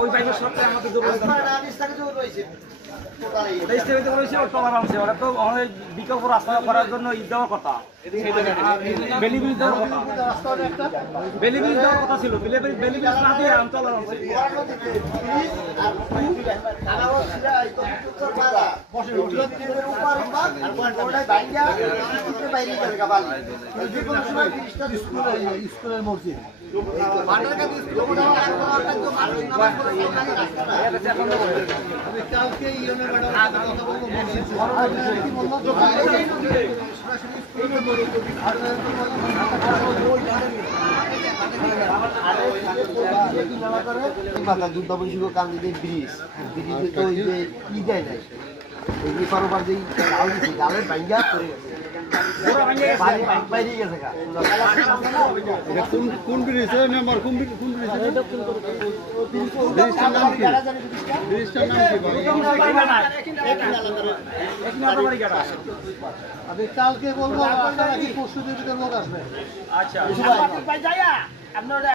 ওই বাইকের সরকার আমাদের ওরা তো অনেক বিকল্প রাস্তা করার জন্য ই দেওয়ার কথা, বেলি ব্রিজ দেওয়ার কথা, বেলি ব্রিজ দেওয়ার কথা ছিল, বেলি ব্রিজ না দিয়ে আমি চলার স্কুলের মসজিদ দুর্গাবংশী কান্দিদের ব্রিজ ব্রিজে তো ওই যে ই দেয় নাই ওই পারোবার যে গাল দিচ্ছে গালের ভাঙ্গা পড়ে গেছে বাইরে গেছে কোন ব্রিজ নাম্বার কোন ব্রিজটার নাম কি আমি কালকে বলবো পরশু দিন লোক আসবে। আচ্ছা